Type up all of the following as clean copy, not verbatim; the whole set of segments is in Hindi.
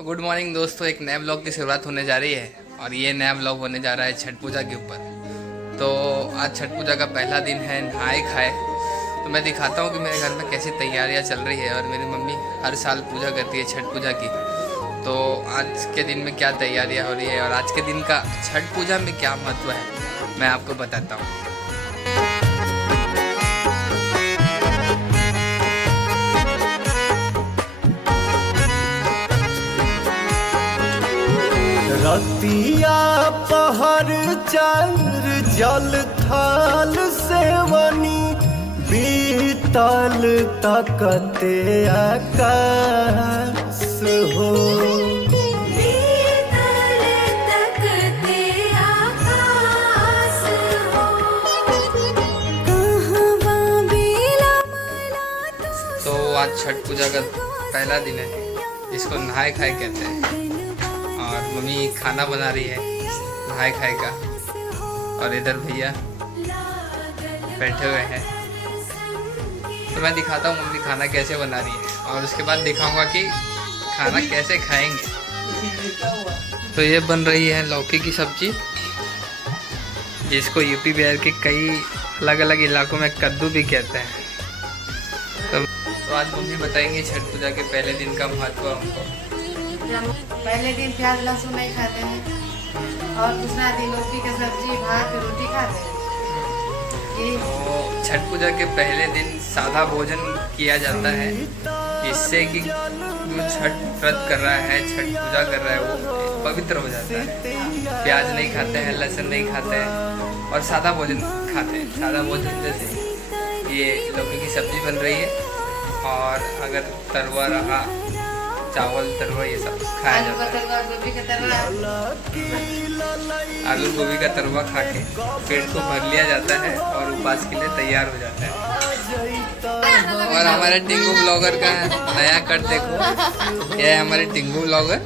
तो गुड मॉर्निंग दोस्तों, एक नए ब्लॉग की शुरुआत होने जा रही है और ये नया ब्लॉग होने जा रहा है छठ पूजा के ऊपर। तो आज छठ पूजा का पहला दिन है, नहाए खाए। तो मैं दिखाता हूँ कि मेरे घर में कैसी तैयारियाँ चल रही है। और मेरी मम्मी हर साल पूजा करती है छठ पूजा की। तो आज के दिन में क्या तैयारियाँ हो रही है और आज के दिन का छठ पूजा में क्या महत्व है मैं आपको बताता हूँ। रतिया पहर चंद्र जल थल सेवनी बीतल तकते आकाश हो। तो आज छठ पूजा का पहला दिन है जिसको नहाए खाए कहते हैं। और मम्मी खाना बना रही है नहाए खाए का। और इधर भैया बैठे हुए हैं। तो मैं दिखाता हूँ मम्मी खाना कैसे बना रही है और उसके बाद दिखाऊंगा कि खाना कैसे खाएंगे। तो ये बन रही है लौकी की सब्जी, जिसको यूपी बिहार के कई अलग अलग इलाकों में कद्दू भी कहते हैं। तो आज मम्मी बताएंगे छठ पूजा के पहले दिन का महत्व हमको। पहले दिन प्याज लहसुन नहीं खाते हैं और दूसरा दिन लौकी की सब्जी भात रोटी खाते हैं। तो छठ पूजा के पहले दिन सादा भोजन किया जाता है, जिससे कि जो छठ व्रत कर रहा है, छठ पूजा कर रहा है, वो पवित्र हो जाता है। प्याज नहीं खाते हैं, लहसुन नहीं खाते हैं और सादा भोजन खाते हैं। सादा भोजन जैसे ये लौकी की सब्जी बन रही है और अगर तरुआ रहा, चावल तरुआ, ये सब खाया जाता है। आलू गोभी का तरुआ खा के पेट को भर लिया जाता है और उपवास के लिए तैयार हो जाता है। और हमारे टिंगू ब्लॉगर का नया कट देखो, यह है हमारे टिंगू ब्लॉगर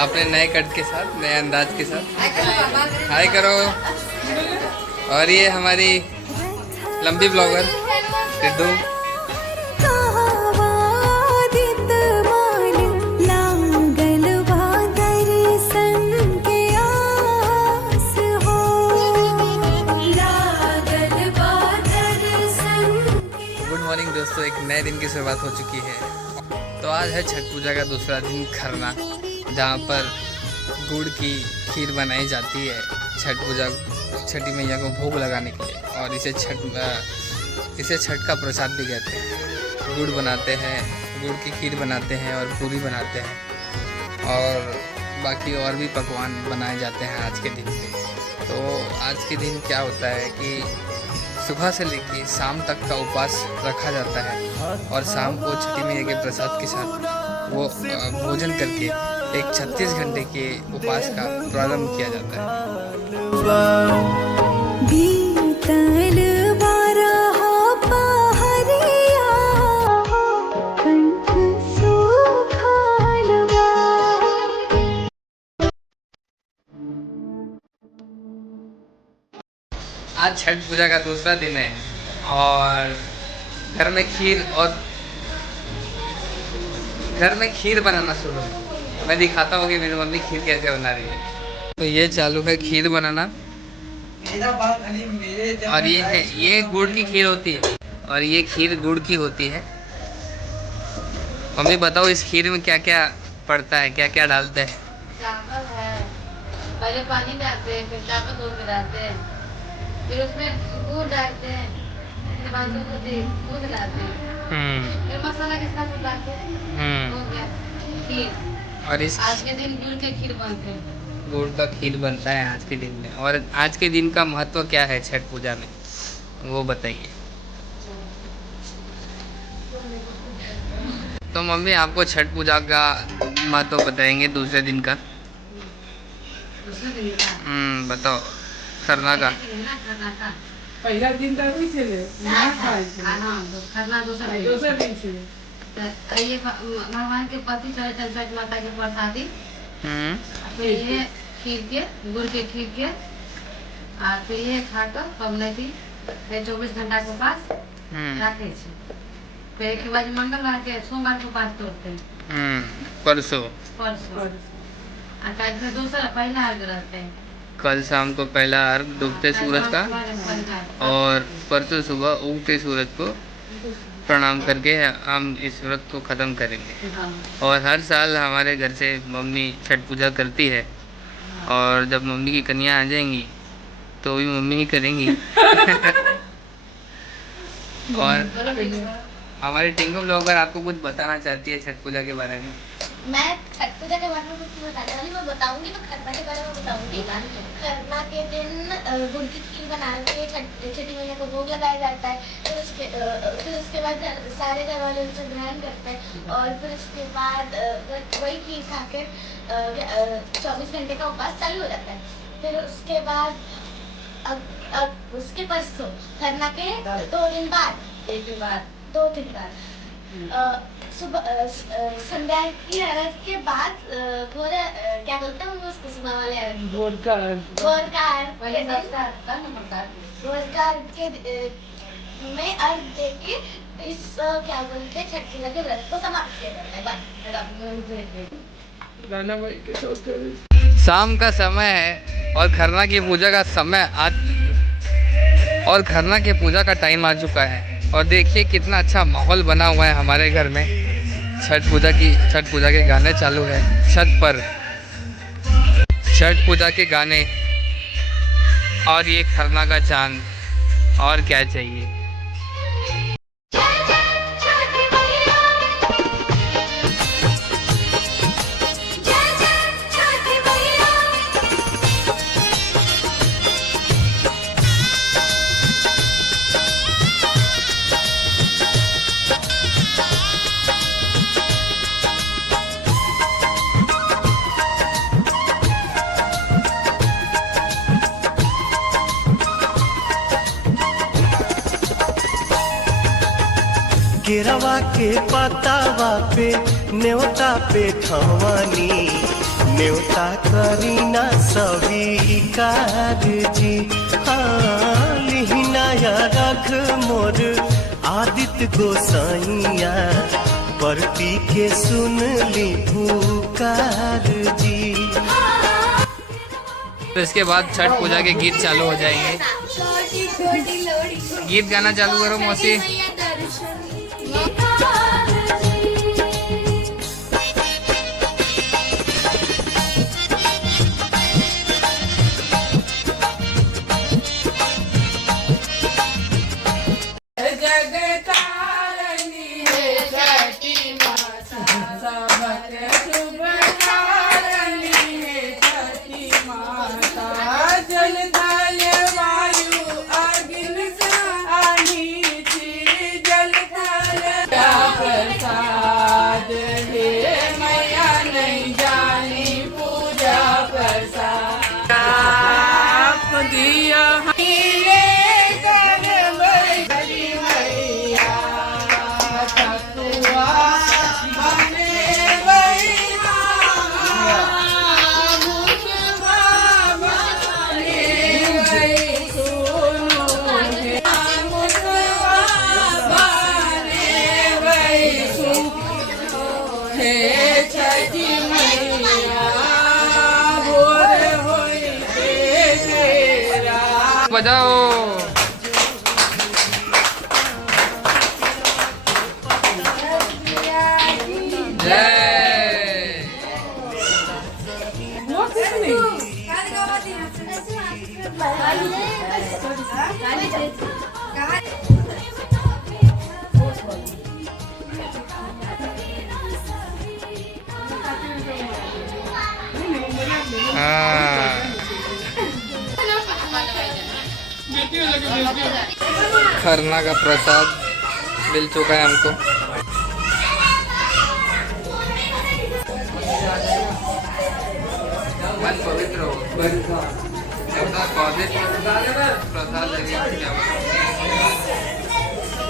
अपने नए कट के साथ, नए अंदाज के साथ। हाय करो। और ये हमारी लंबी ब्लॉगर टिड्डू। दोस्तों, एक नए दिन की शुरुआत हो चुकी है। तो आज है छठ पूजा का दूसरा दिन, खरना, जहाँ पर गुड़ की खीर बनाई जाती है छठी मैया को भोग लगाने के लिए। और इसे छठ का प्रसाद भी कहते हैं। गुड़ बनाते हैं, गुड़ की खीर बनाते हैं और पूरी बनाते हैं और बाकी और भी पकवान बनाए जाते हैं आज के दिन में। तो आज के दिन क्या होता है कि सुबह से लेकर शाम तक का उपवास रखा जाता है और शाम को छठी मैया के प्रसाद के साथ वो भोजन करके एक 36 घंटे के उपवास का प्रारंभ किया जाता है। आज छठ पूजा का दूसरा दिन है और घर में खीर बनाना शुरू है। मैं दिखाता हूँ कि मेरी मम्मी खीर कैसे बना रही है। तो ये चालू है खीर बनाना। और ये गुड़ की खीर होती है और ये खीर गुड़ की होती है। मम्मी बताओ इस खीर में क्या क्या पड़ता है, क्या क्या डालते हैं? चावल है, पहले पानी डालते हैं, फिर चावल धो के डालते हैं, फिर उसमें गुड़ डालते हैं, फिर बाद में दूध डालते हैं, फिर मसाला के साथ डालते हैं, हो गया खीर। और आज के दिन गुड़ के खीर बनते हैं। गुड़ का खीर बनता है आज के दिन में। और आज के दिन का महत्व क्या है छठ पूजा में, वो बताइए। तो मम्मी आपको छठ पूजा का महत्व बताएंगे दूसरे दिन का। बताओ खरना का। पहला दिन तो खरना दूसरा दिन से ये भगवान के पति चढ़े छठ माता के प्रसादी। फिर ये खीर के गुड़ के खीर के और फिर ये खाकर पबनैती 24 घंटा के पास रखे। फिर एक बार मंगलवार के सोमवार के पास तोड़ते हैं। परसों। परसों और दूसरा पहला अर्घ रहते हैं। कल शाम को पहला अर्घ डूबते सूरज का, और परसों सुबह उगते सूरज को प्रणाम करके हम इस व्रत को ख़त्म करेंगे। और हर साल हमारे घर से मम्मी छठ पूजा करती है, और जब मम्मी की कन्या आ जाएंगी तो भी मम्मी ही करेंगी। और हमारी टिंकू ब्लॉगर आपको कुछ बताना चाहती है छठ पूजा के बारे में। मैं छठ पूजा के बारे में कुछ बताने वाली, मैं बताऊंगी तो खरना के बारे में बताऊंगी। खरना के दिन गुड़ की खीर बना के छठी मैया को भोग लगाया जाता है। फिर उसके बाद सारे घर वाले उसे ग्रहण करते हैं, और फिर उसके बाद वही खीर खा के 24 घंटे का उपवास चालू हो जाता है। फिर उसके बाद अब उसके परसों खरना के 2 दिन बाद, 2 दिन बाद सुबह संध्या की अर्घ के बाद भोर क्या बोलते हैं उसको, सुबह वाले अर्घ, भोर का अर्घ के में अर्घ देके इस क्या बोलते हैं छठ पूजा के व्रत को समाप्त किया जाता है। शाम का समय है और खरना की पूजा का समय और खरना की पूजा का टाइम आ चुका है। और देखिए कितना अच्छा माहौल बना हुआ है हमारे घर में। छठ पूजा के गाने चालू हैं छत पर, छठ पूजा के गाने, और ये खरना का चांद, और क्या चाहिए। केरवा के पतावा पे न्योता पे ठवानी, न्योता करीना स्वीकार जी। हाँ लिहिनाया रख मोर आदित्य गोसाइया, परती के सुन ली पुकार जी। तो इसके बाद छठ पूजा के गीत चालू हो जाएंगे। गीत गाना चालू करो मौसी। बजाओ। खरना का प्रसाद मिल चुका है हमको। पवित्र हो प्रसाद